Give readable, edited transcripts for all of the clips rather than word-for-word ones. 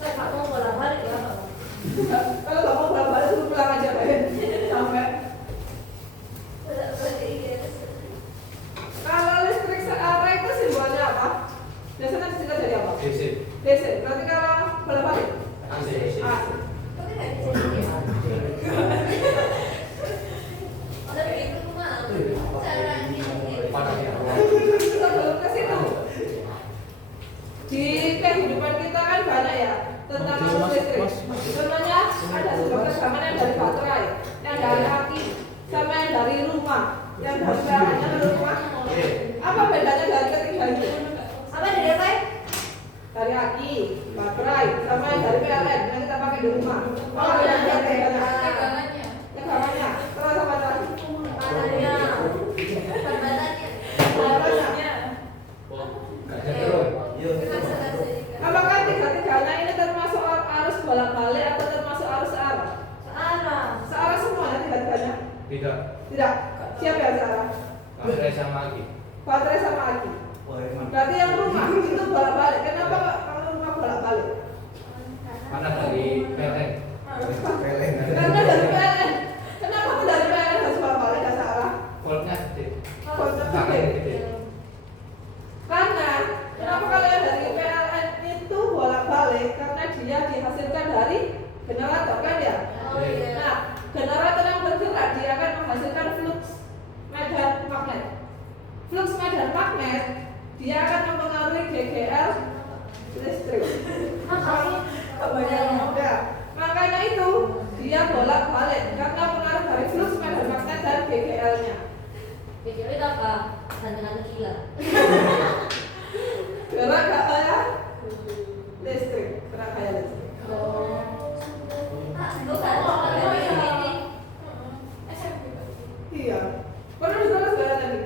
Saya nggak mau bolak-balik ya. Kalau nggak mau bolak-balik suruh pulang aja Pak. Sampai. Kalau listrik searah itu simbolnya apa? Biasanya disingkat dari apa? DC. DC. Berarti kalau bolak-balik? AC. AC. Tapi nggak bisa jadi. Tapi itu mah caranya. Sebelum ke situ. Di kehidupan kita kan banyak ya tentang arus listrik. Contohnya ada sebuah kesamaan yang dari baterai, yang dari aki, sama yang dari rumah, yang dari bahannya dari rumah. Apa bedanya dari ketiga itu? Apa dari apa? Dari aki, baterai, sama yang dari PLN yang kita pakai di rumah. Apa bedanya? Tegangannya. Tegangannya. Terus apa lagi? Panasnya. Bahannya. Apakah tiga-tiganya ini termasuk arus bolak-balik atau termasuk arus searah? Searah semua tiga-tiganya? Tidak. Tidak. Siapa yang searah? Baterai sama aki. Baterai sama aki. Berarti yang rumah itu bolak-balik. Kenapa kalau rumah bolak-balik? Mana dari PLN? Karena dari PLN. Kenapa kok dari PLN harus bolak-balik ke searah? Voltnya gede. Voltnya Tegangannya gede. gede. Karena kenapa kalau yang dari PLN itu bolak-balik? Karena dia dihasilkan dari generator kan ya? Nah, generator yang bergerak dia akan menghasilkan flux medan magnet. Flux medan magnet dia akan mempengaruhi GGL listrik. Ya, makanya itu dia bolak-balik karena pengaruh dari flux medan magnet dan GGL-nya. GGL itu apa? Gantungan gila. Gerak gaya listrik, gerak gaya listrik. Iya. Pernah ditulis gak tadi?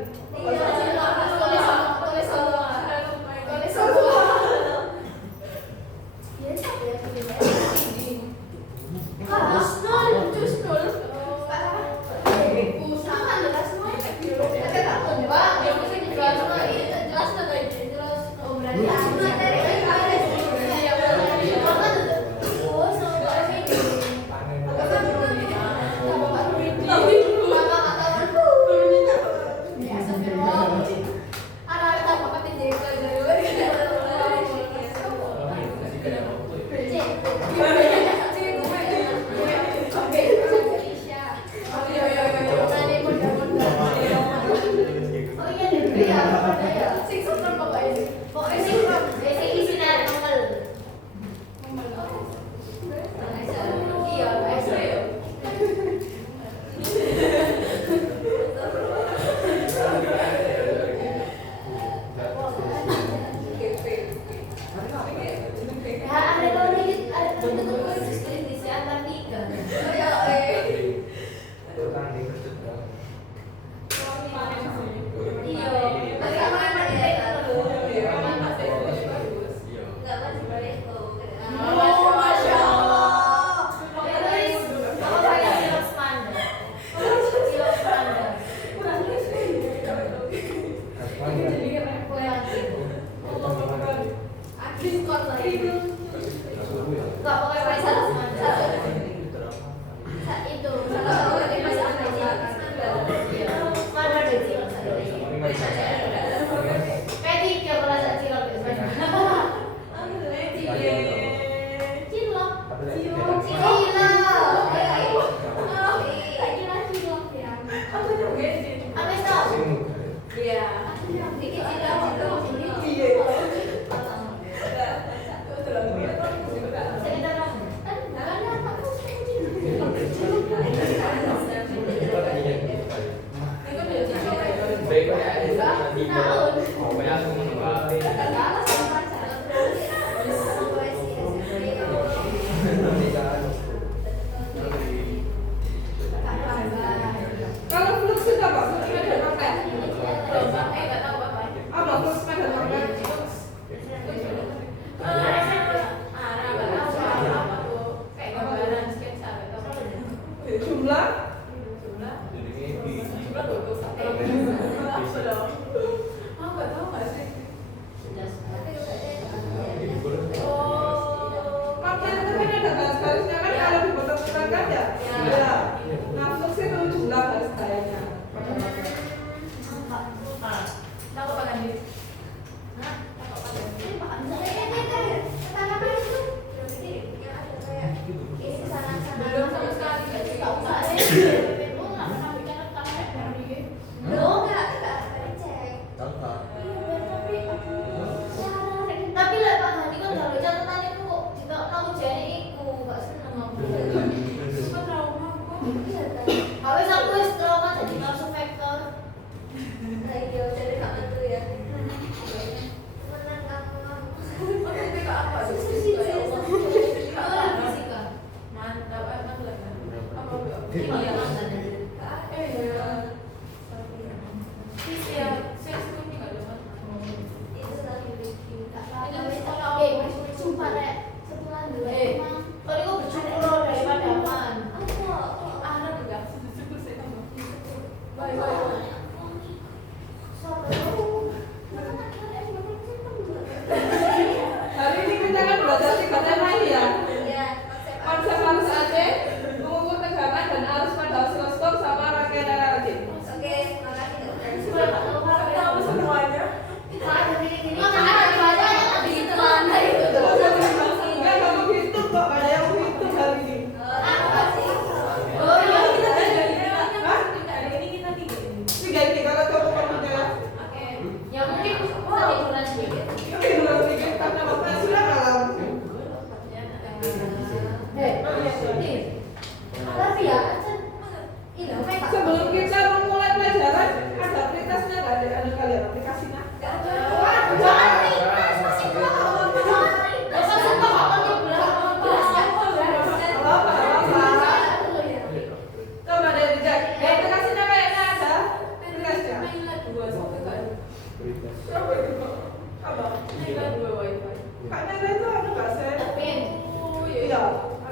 Kita 2 wifi. Kamera itu ada nggak sih? Pin. Oh iya.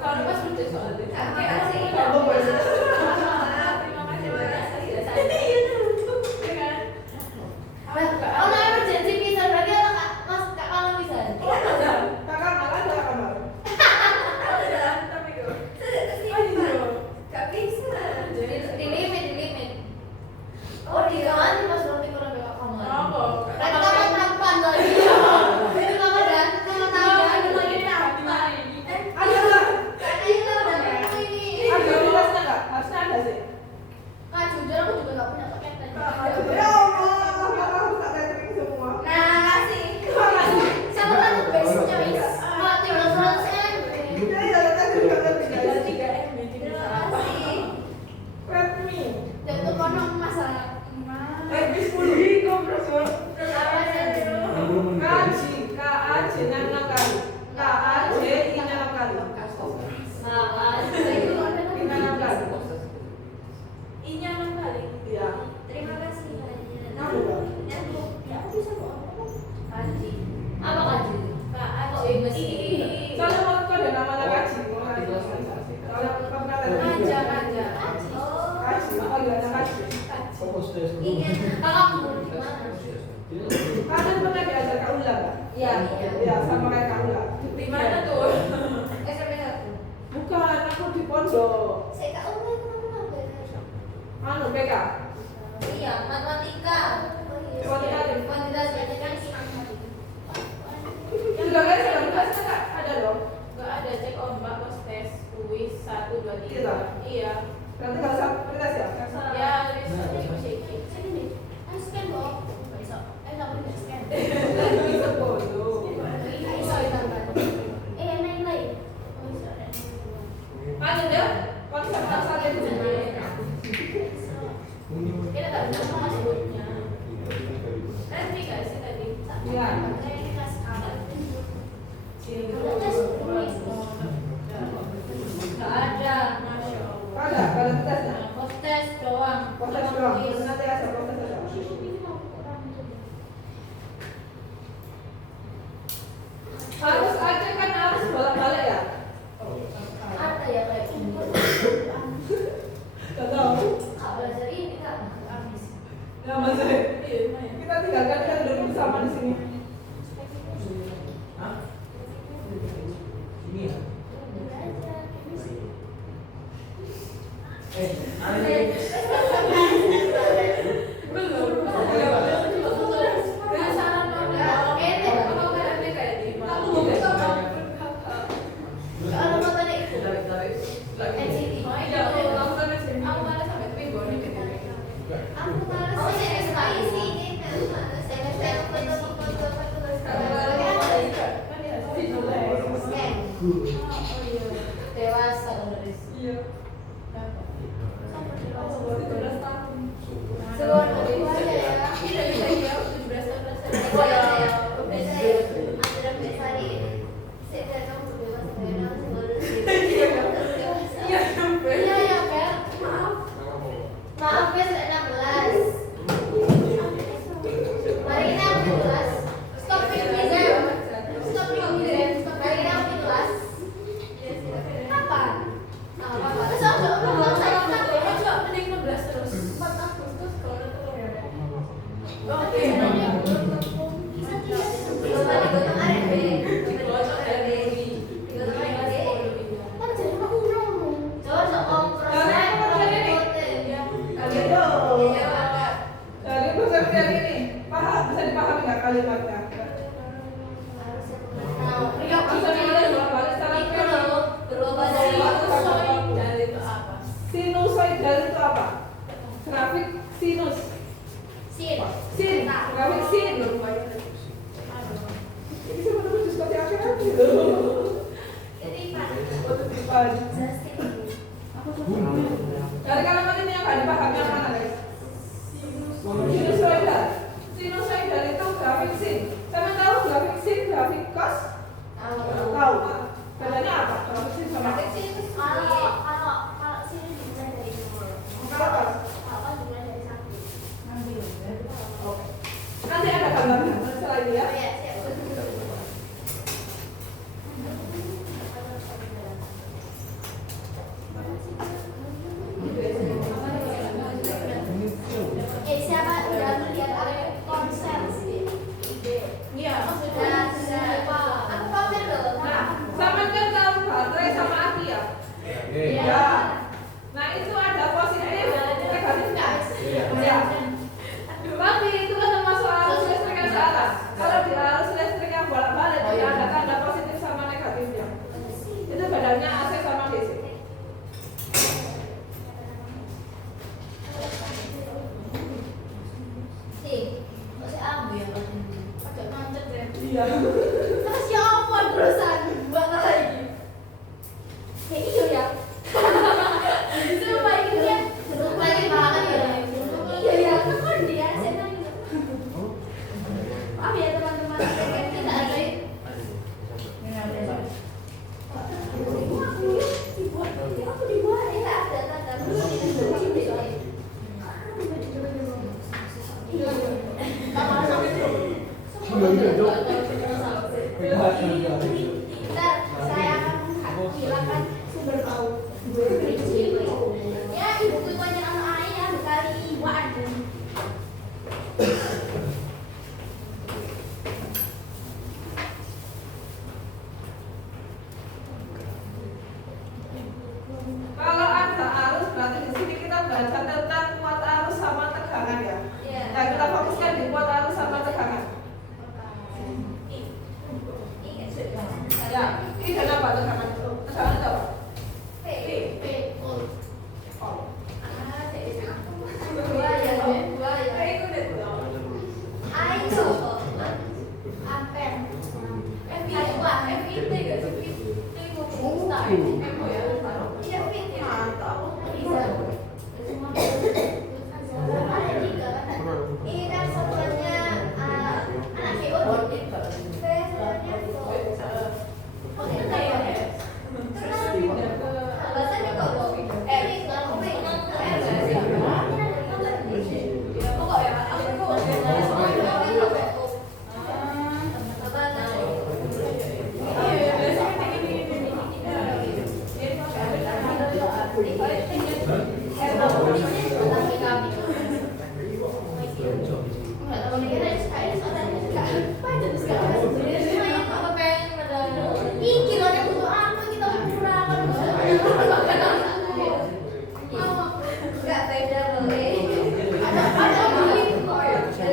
Kalau pas kerja soalnya. Oke, asik. Kalau pas. Terima kasih banyak. Oh, nah, emergency bisa berarti ada Mas Kak Kalang bisa. Kakak malah ada kamar. Di limit. Oh, di kamar pas nanti kalau nggak kamar. Berarti kamar tampan lagi. Itu kamar dan kamar tampan lagi tampan. Ada nggak? Karena itu udah penuh ini. Ada universitasnya nggak? Harusnya ada sih. Kak, jujur aku juga nggak punya paket tadi. Ya Allah, kakak harus tak tethering semua. Nah, kasih. Sama kan basicnya wis. Kalau 1300 Kita ya tethering kakak Ada 3 3 MB. Terima kasih. Redmi. Dan itu kono masalah. Redmi 10 kompresor. Apa sih? KAJ, KAJ yang 6 kali. KAJ I-nya 6 kali. Nah, itu I-nya 6 kali. I-nya 6 kali. Iya. Terima kasih. Kamu dong. Ya, aku bisa kok. Kaji. Apa kaji? KAJ mesin. Soalnya menurutku ada namanya KAJ. Kalau pernah Aja. KAJ. Oh iya, ada KAJ. Fokus tes dulu. Iya. Kakakmu di mana? Kalian pernah diajar Kak Ula nggak? Iya. Iya, sama kayak Kak Ula. Di mana tuh? SMP 1. Bukan, aku di pondok. Saya Kak Ula kenapa? Anu, BK. Iya, matematika. Kuantitas berarti kan Yang juga kan sudah dikasih nggak? Ada dong. Gak ada cek ombak, pos tes, kuis 1, 2, 3. Iya. Berarti nggak usah prioritas ya? Ya, risetnya masih sini nih. Scan dong. Bisa. Enggak boleh scan. Bisa bodoh. Bisa ditambah. Lain. Oh, bisa. Ada deh konsep asalnya itu. kita gak bisa sama sebutnya. Nanti gak sih tadi? Iya. Sini Nggak ada. Ada, ada tesnya. Postes doang. Proses doang. Nanti aja proses aja. Harus aja kan harus bolak-balik ya? Ada ya kayak ini. Gak tahu. Kak belajar ini Kak. Habis. Ya maksudnya kita tinggalkan kan duduk bersama di sini. Hah? Ini ya? Kalau mau tanya itu. NCT. aku mana sampai pinggul nih gitu. Aku malas. Oh, saya sekali sih. Saya foto-foto. Scan. Dewasa nulis. Iya. Seluar dari aja ya. Iya, iya, 17 tahun. Oh ya, udah saya antara hari saya tidak tahu bebas saya lulus. Iya, sampai. Iya ya, Bel. Maaf ya, saya 16. Hari ini aku di kelas. Stop exam. Stop exam. Hari ini aku di kelas. Kapan? Terus aku ulang saya kan. Coba mending 16 terus. 4 Agustus kalau udah turun. Oke. Jadi konsep yang ini paham bisa dipahami nggak kalimatnya? Sinusoidal itu apa? Grafik sinus. Sin. Grafik sin. Ini sebenarnya diskotik apa gitu? Kutipan. Dari kalimat ini yang nggak dipahami yang mana guys? Sinusoidal. Sinusoidal itu grafik sin. Sama tahu grafik sin, grafik cos? Tahu. Bedanya apa? Grafik sin sama cos? Kalau cos? Oke. Nanti ada gambarnya setelah ini ya. Ntar saya akan menghilangkan sumber bau. Ya, ibuku itu banyak anak ayah berkali ibu ada. Kalau ada arus berarti di sini kita belajar tentang kuat arus sama tegangan ya. Nah, kita fokuskan di kuat arus sama tegangan. Ya, ini kenapa tegangan itu? Tegangan itu apa? Ini kan sebenarnya anak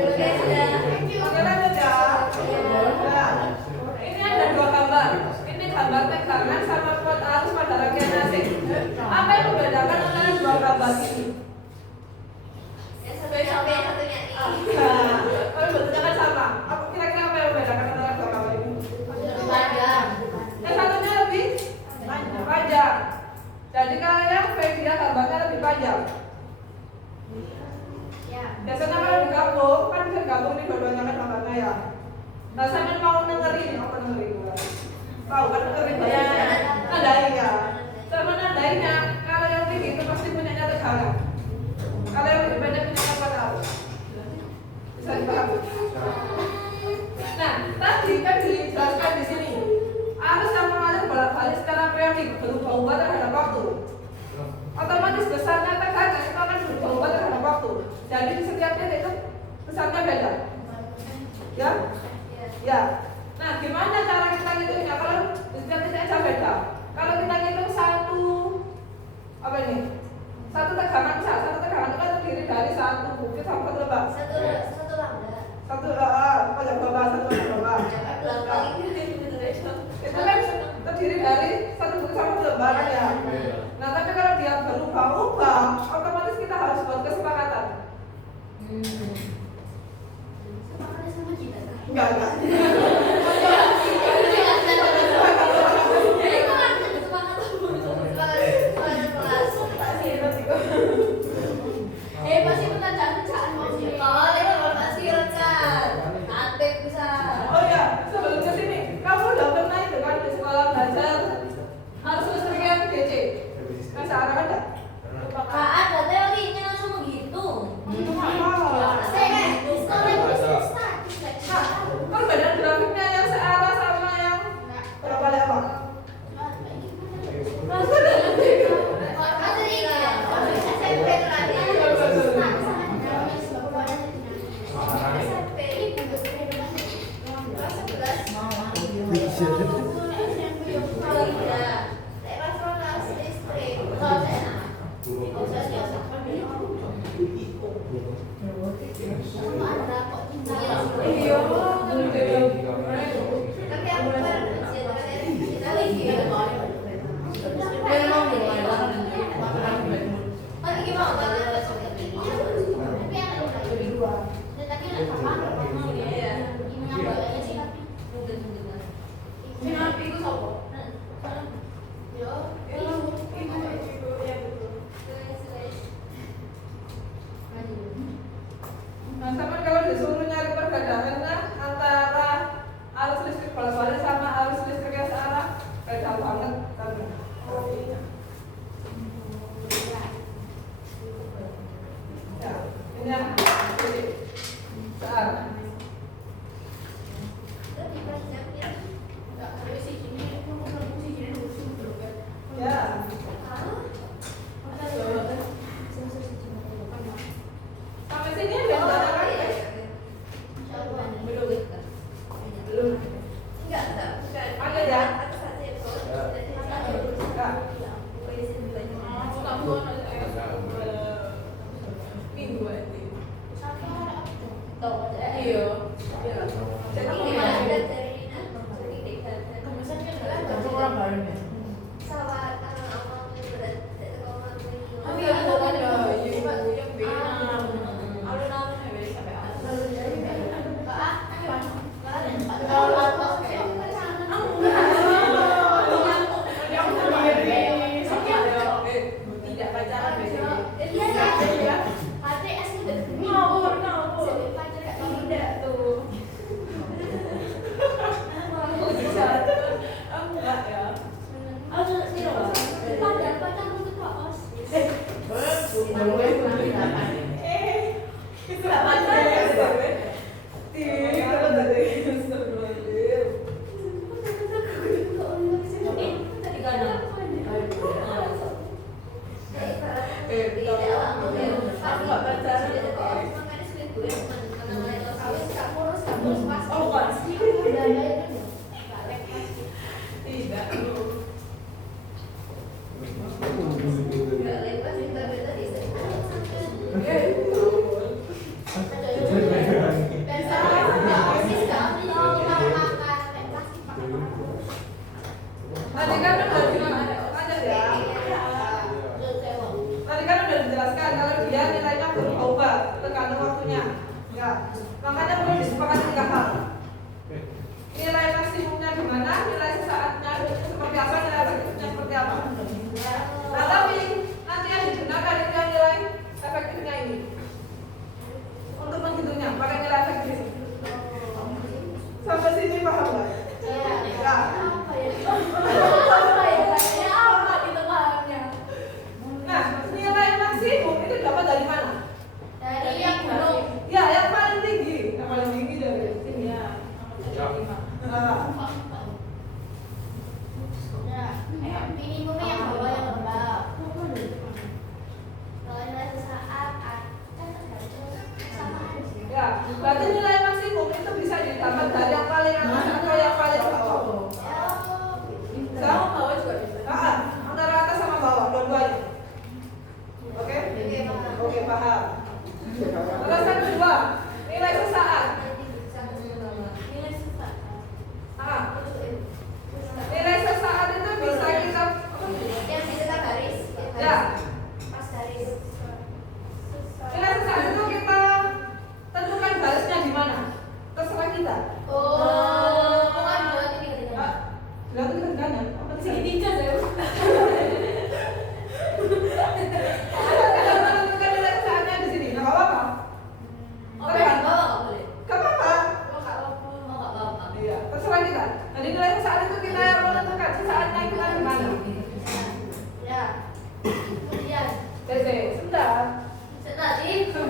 Oke, lanjut ya. Nah, ini ada dua gambar. Ini gambar tegangan sama kuat arus pada rangkaian AC. Apa yang membedakan antara dua gambar ini? Nah, kalau bentuknya kan sama. Kira-kira apa yang membedakan antara dua gambar ini? Yang satunya lebih panjang. Jadi kalau yang dia gambarnya lebih panjang. Biasanya kalau digabung, kan bisa digabung nih dua-duanya kan gambarnya ya. Nah, saya mau dengerin, apa dengerin? Tahu kan dengerin ya? Nadain ya. Sama nadainya, kalau yang tinggi itu pasti punyanya tegangan. Kalau yang lebih pendek punyanya kuat arus. Bisa dipahami? Nah, tadi kan dijelaskan di sini. Arus yang mengalir bolak-balik secara periodik berubah-ubah terhadap waktu. Otomatis besarnya tegangan itu akan berubah-ubah terhadap waktu. Jadi di setiap titik itu besarnya beda. Ya? Ya. Nah, gimana cara kita ngitungnya? Kalau di setiap titik aja beda. Kalau kita ngitung satu apa ini? Satu tegangan itu kan terdiri dari satu bukit sama satu lebah. Satu lebah. Itu kan terdiri dari satu bukit sama satu lebah kan ya. Nah, tapi kalau dia berubah-ubah, otomatis kita harus buat kesepakatan. Enggak. Oh ya, sebelum ke sini, kamu udah pernah itu kan di sekolah belajar harus listrik yang DC. Kan searah kan enggak? Ada teorinya langsung begitu. Kan beda grafiknya yang searah sama yang berbalik apa? Nah, sama kalau disuruh nyari perbedaannya antara arus listrik bolak-balik sama arus listrik yang searah, beda banget kan? Ya, ini yang searah. Ada ya? Minggu ini. Iya. Jadi gimana? Orang baru ya. Tidak pacaran biasanya. Enggak ya. Tadi kan udah dijelaskan kalau dia nilainya berubah tergantung waktunya. Ya, makanya perlu disepakati 3 hal. Nilai maksimumnya di mana, nilai sesaatnya seperti apa, nilai efektifnya seperti apa. Nah, tapi nanti yang digunakan itu yang nilai efektifnya ini. Untuk menghitungnya pakai nilai efektif. Sampai sini paham nggak? Ya. Nah, nilai maksimum itu dapat dari mana? Dari yang belum. Ya, yang paling tinggi. Yang paling tinggi dari sini ya. Nah, Minimumnya yang bawah yang lembab. Kalau nilai sesaat kan tergantung sama aja. ya, berarti nilai maksimum itu bisa didapat dari yang paling atas atau yang paling bawah. Sama bawah juga bisa. Antara atas sama bawah, dua-duanya. Oke? Oke, paham. Terus yang kedua, nilai sesaat. Nilai sesaat. Nilai sesaat itu bisa kita Yang bisa garis. ya, Pas garis. nilai sesaat itu kita tentukan garisnya di mana? Terserah kita. Bukan buat ini ketika. Berarti tegangan. Apa sih? Segitiga saya. Kita menentukan nilai sesaatnya di sini. Nggak apa-apa. Oh, di bawah nggak boleh. Nggak apa-apa. Oh, nggak apa-apa. Iya, terserah kita. Jadi nilai sesaat itu kita yang menentukan sesaatnya kita di mana. Ya. Kemudian Jadi, sebentar. tadi. Kok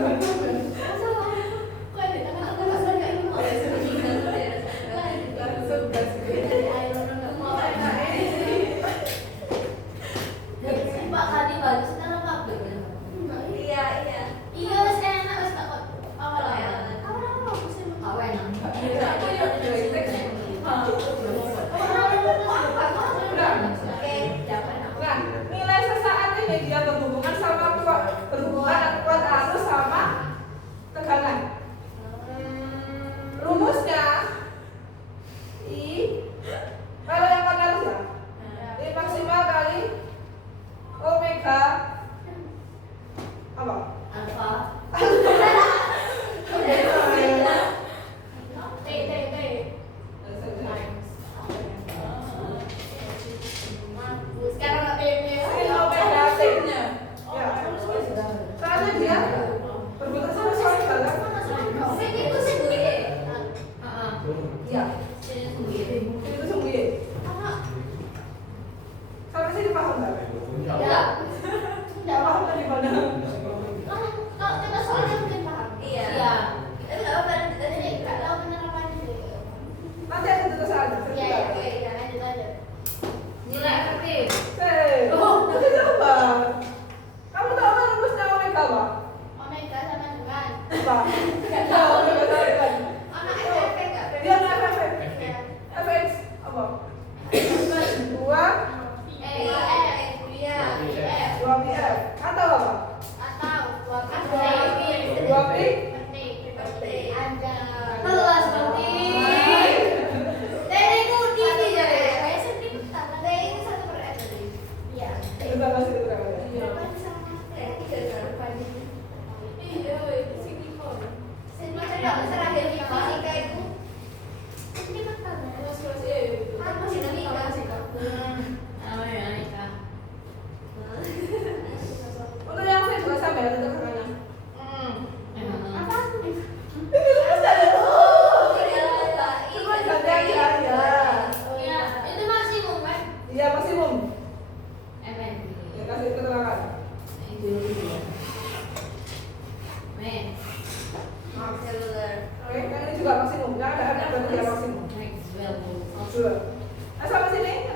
ada kan aku rasa kayak ini mau Langsung gas. Pak tadi bagus kan apa? Iya. Iya, wes enak wes tak kok. Apa lah ya? Apa bagus sih? Apa enak? Oke, dapat. Nah, nilai sesaat ini dia berhubungan sama berhubungan kuat arus sama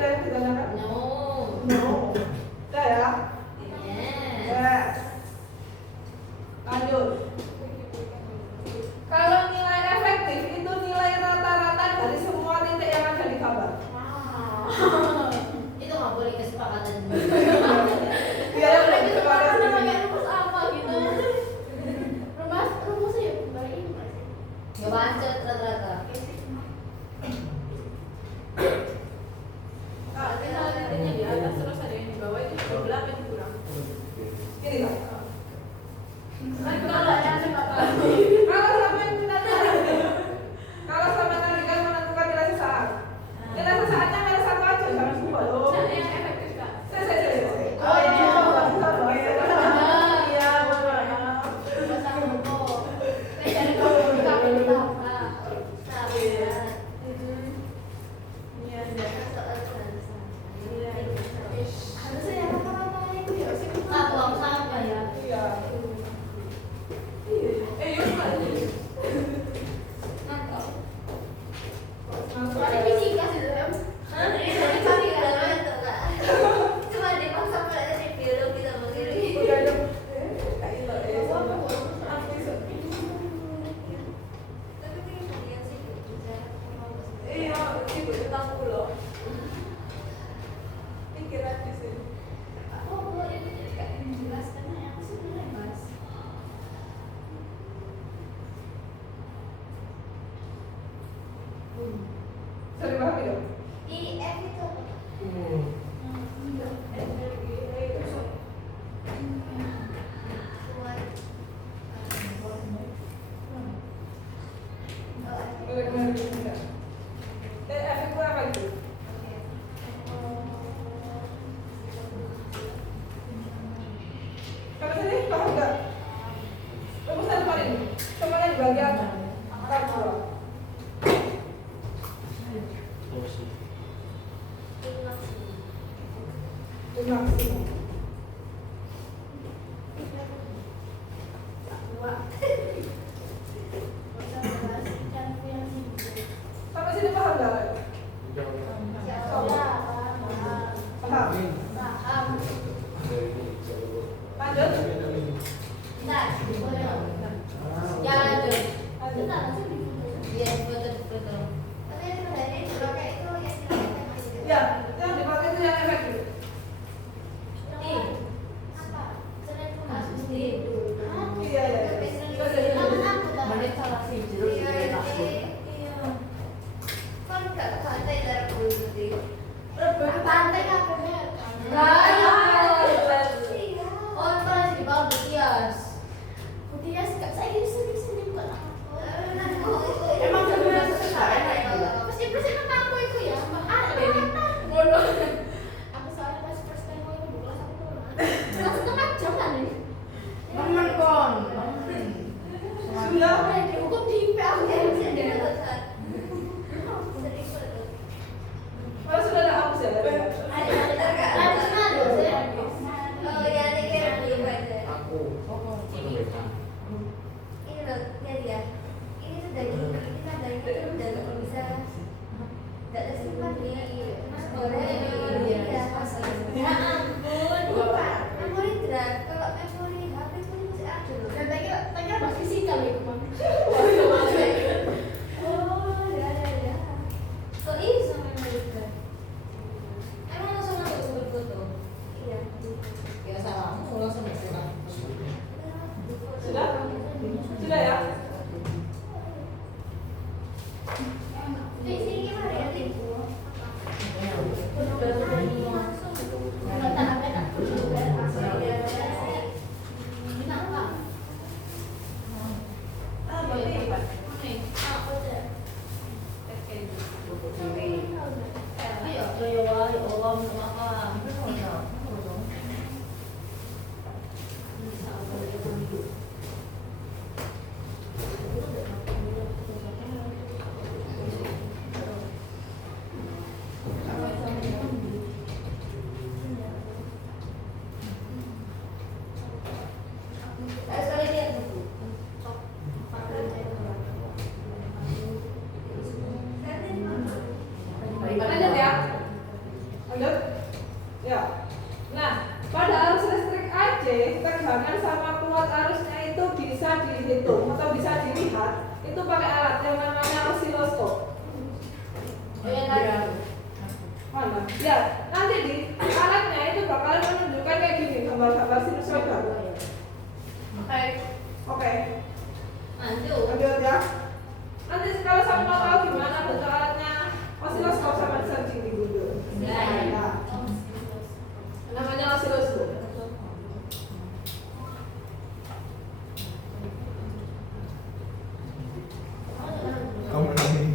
ada yang ditanyakan? No. No. Udah ya? Yes. Yes. Lanjut. Kalau nilai efektif itu nilai rata-rata dari semua titik yang ada di gambar. Itu nggak boleh kesepakatan. Biar Kalau ada gitu kesepakatan kan sendiri. pakai rumus apa gitu. Rumusnya ya kembali ini Mas. Ya macet rata-rata. Berarti kalau titiknya di atas terus ada yang di bawah itu sebelah apa yang kurang? Gini kan? Kalau yang nggak tahu. Kalau sampai tadi kan menentukan nilai sesaat. Nilai sesaatnya nilai satu aja, jangan semua loh. Nah, yang efektif Kak. Oh iya, iya, Bahasa buku. Dari kamu kita betapa. Iya, iya. Harusnya yang apa-apa itu ya sih. Ah, buang sampah ya. iya. Yuk lagi. Mantap. Ada fisika sih dalam. Hah? Ini kami dalam itu Kak. Cuma dipaksa pada di biologi sama begini. Udah ada. Kayak itu ya. Tapi ini bagian sih bisa mau Iya, ibu tentang pulau. Pikiran di sini. Oh, boleh jadi kayak menjelaskan yang sebenarnya Mas. Sering paham ya? IF itu apa? Efek itu apa itu? Kalau sini paham nggak? Rumusan kemarin, semuanya di bagian angka dua. Itu maksimum. Sampai sini paham nggak? Paham. Lanjut. Nah, ya lanjut. Yes, betul. Tapi yang sebenarnya dipakai itu yang dipakai Ya, yang dipakai itu yang efektif. Iya, iya. Menit salah sih, jadi takut. Pantai kakinya. Oh, terus di bawah Butias. Butias Kak, saya ini sering bukan aku. Emang sudah selesai. Pasti kan aku itu ya. Ada ini. Bodoh. Aku soalnya pas first time mau ibu kelas aku tuh. Kelas setengah jam kan ini. Temen kon. Sudah. Apa yang dihukum di IP aku ya. Kalau sudah ada hapus ya? Lanjut nado saya. Oh ya, ini kira dulu aja. Aku. Ini loh, lihat ya. Ini tuh daging, ini kan daging itu udah nggak bisa, nggak tersimpan di mas goreng. Ya, ya ampun. Memori drive, kalau memori HP itu masih ada loh. Dan tanya mas fisika loh itu Bang. Oh, ya. Kok iso memori drive? Emang langsung masuk ke foto? Iya. Ya salah, langsung masuk. Sudah? Sudah ya? Di sini gimana ya? Sekali lihat buku. Lanjut ya. Ya. Nah, pada arus listrik AC, tegangan sama kuat arusnya itu bisa dihitung atau bisa dilihat itu pakai alat yang namanya osiloskop. Oh yang tadi. Mana? Ya, nanti di alatnya itu bakalan menunjukkan kayak gini gambar-gambar sinusoida. Oke. Lanjut ya. Nanti kalau sama mau tahu gimana bentuk alatnya osiloskop sama searching di Google. Ya. Namanya osiloskop. Kamu lagi.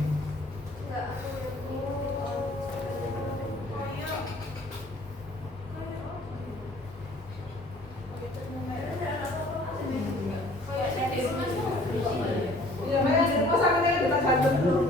Ya, makanya di rumah sakitnya kita gantung dulu.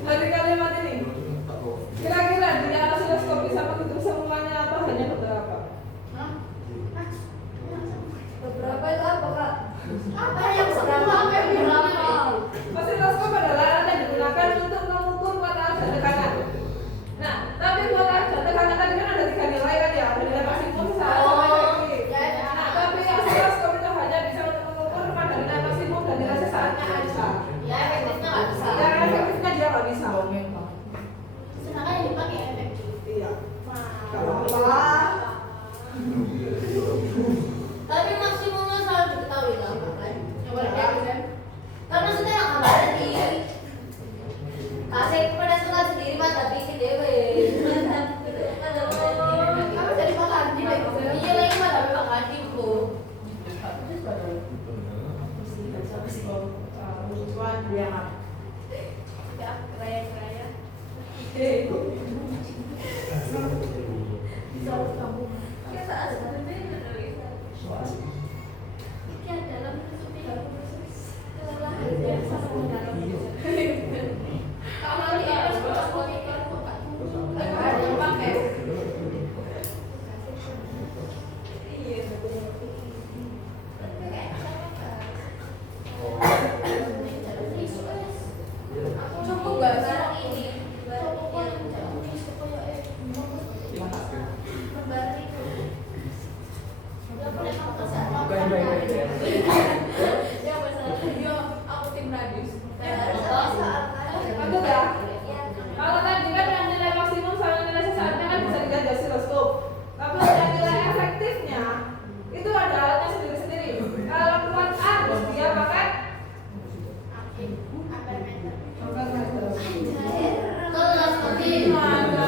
Dari kalimat ini, kira-kira di osiloskop bisa menghitung semuanya apa hanya beberapa? Beberapa itu apa kak? Apa yang seberapa yang berapa? Osiloskop adalah alat yang digunakan untuk mengukur kuat arus dan tekanan. Nah, tapi kuat arus dan tekanan tadi kan ada 3 nilai kan ya, ada nilai maksimum sampai efektif. Nah, tapi osiloskop itu hanya bisa untuk mengukur pada nilai maksimum dan nilai sesaatnya aja. Ya efektifnya nggak bisa. Ya, efektifnya dia nggak bisa. Sedangkan yang dipakai efektif. Iya. Gak apa-apa. Tapi maksimumnya selalu diketahui lah kan? Yang boleh kan? Kan maksudnya yang gambaran di kasih pada suka sendiri mas tapi si dewe. Kamu jadi makan di baik. Iya lagi mas tapi makan bu. Ya, keraya-keraya. Selalu kamu. Ya saat sebenarnya ya dalam menutupi kelelahan dan sama dalam kalau dia harus monitor buka ada yang pakai Cukup gak sekarang ini? Lanjut ya. Kalau tadi kan yang nilai maksimum sama nilai sesaatnya kan bisa dilihat dari osiloskop. Tapi yang nilai efektifnya itu ada alatnya sendiri-sendiri. Kalau kuat arus dia pakai Kalau seperti itu ada.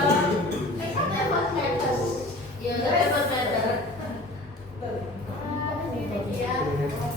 Iya, tapi meter. ya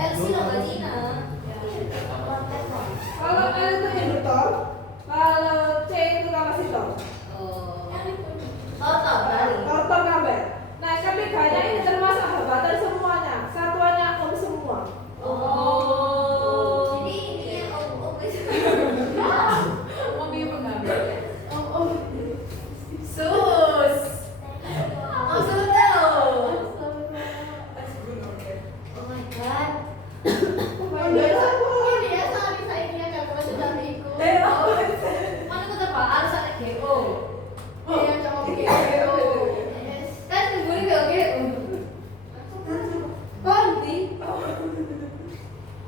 LC lomba Cina. Kalau L itu induktor, kalau C itu kapasitor. Total kali. Rotor kabel. Nah, ketiganya ini termasuk hambatan semuanya. Satuannya ohm semua. Jadi ini yang Mobil pengambil. sus. Maksudnya loh. Oh my god. Dia sangat excited ya kalau sudah ikut. Mana tuh apa? Harus ada GO. Iya, coba gitu. Kan gue GO. Ganti.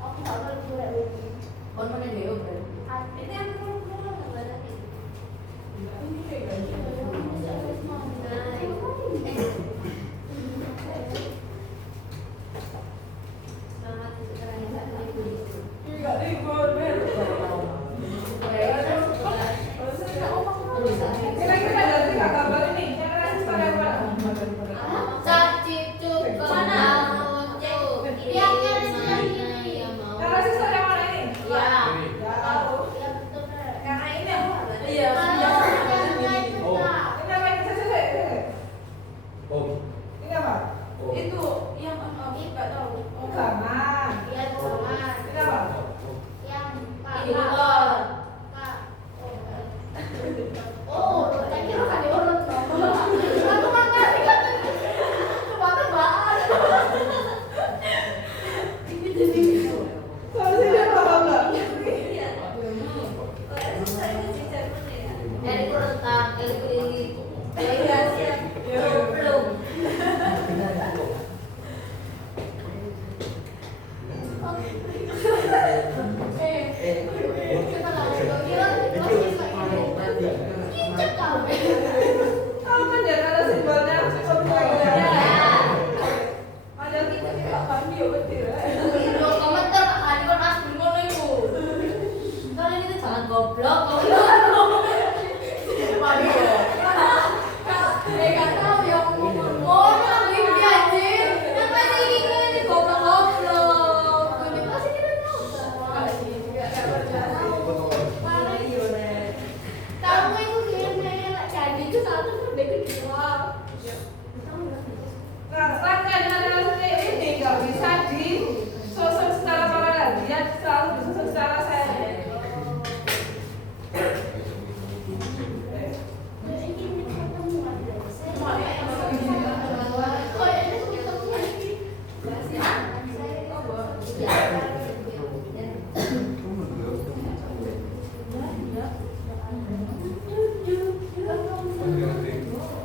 Aku tak tahu juga ini. Kon mana GO berarti? Ini aku mau nggak Enggak ribut, Ben. Kira-kira ada 3 gambar ini. Yang resistor yang mana? Caci cukup mana? Yang ini. Yang resistor yang mana ini? Ya. Ya, tahu. Yang ini apa? Iya. Ini apa ini? Saya. Oh. Ini apa? Itu yang nggak tahu. Oh, gaman. Ini apa? Ini motor. Oh, saya kira kan diurut. Aku makan kan. Makan banget. Harusnya dia paham nggak? Dari kurang, dari kulit. Iya, siap. Belum. Kita nggak mau kira kicap kamu. Tahu kan ya kalau simbolnya komputer. Ada kita tidak paham ya betul. Dua komentar Pak Hani kon mas ngono iku. Kalian itu jangan goblok, goblok. Waduh. Nggak tahu ya ngomong. Ngono iki anjir. Apa sih ini goblok-goblok. Ini pasti kita tahu. Kamu itu kayaknya jadi itu satu udah kedua. Nah, rangkaian relasi ini nggak bisa disusun secara paralel, dia selalu disusun secara seri.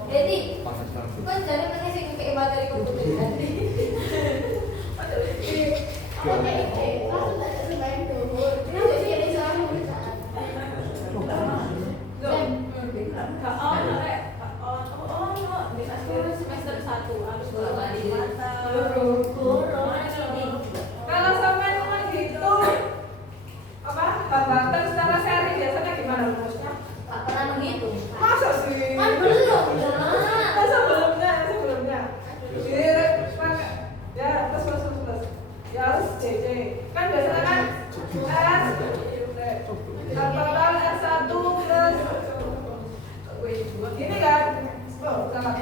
Jadi, kan jadi pengen sih kayak materi komputer nanti. Semester 1 harus Kalau sampai cuma gitu, apa hambatan secara seri biasanya gimana rumusnya? Tak pernah menghitung. Masa sih? Kan belum. Sebelumnya. Ya, terus. Ya harus CC. Kan biasanya kan S. Total S1 plus ini kan? Oh, salah.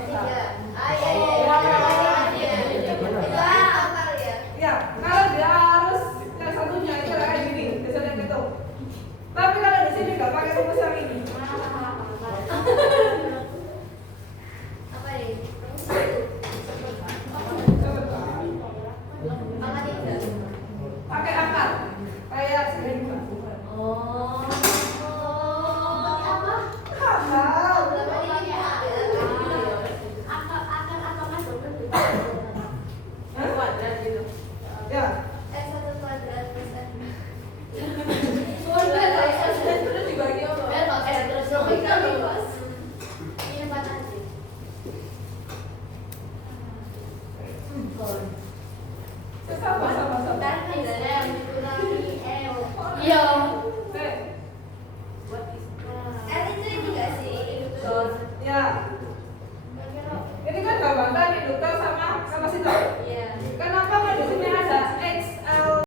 Ya, kalau dia harus yang satunya itu kayak gini, biasanya gitu. Tapi kalau di sini nggak pakai rumus yang ini. Apa ini? Pakai akar, kayak segini. Oh. Akar. Ya, Iya.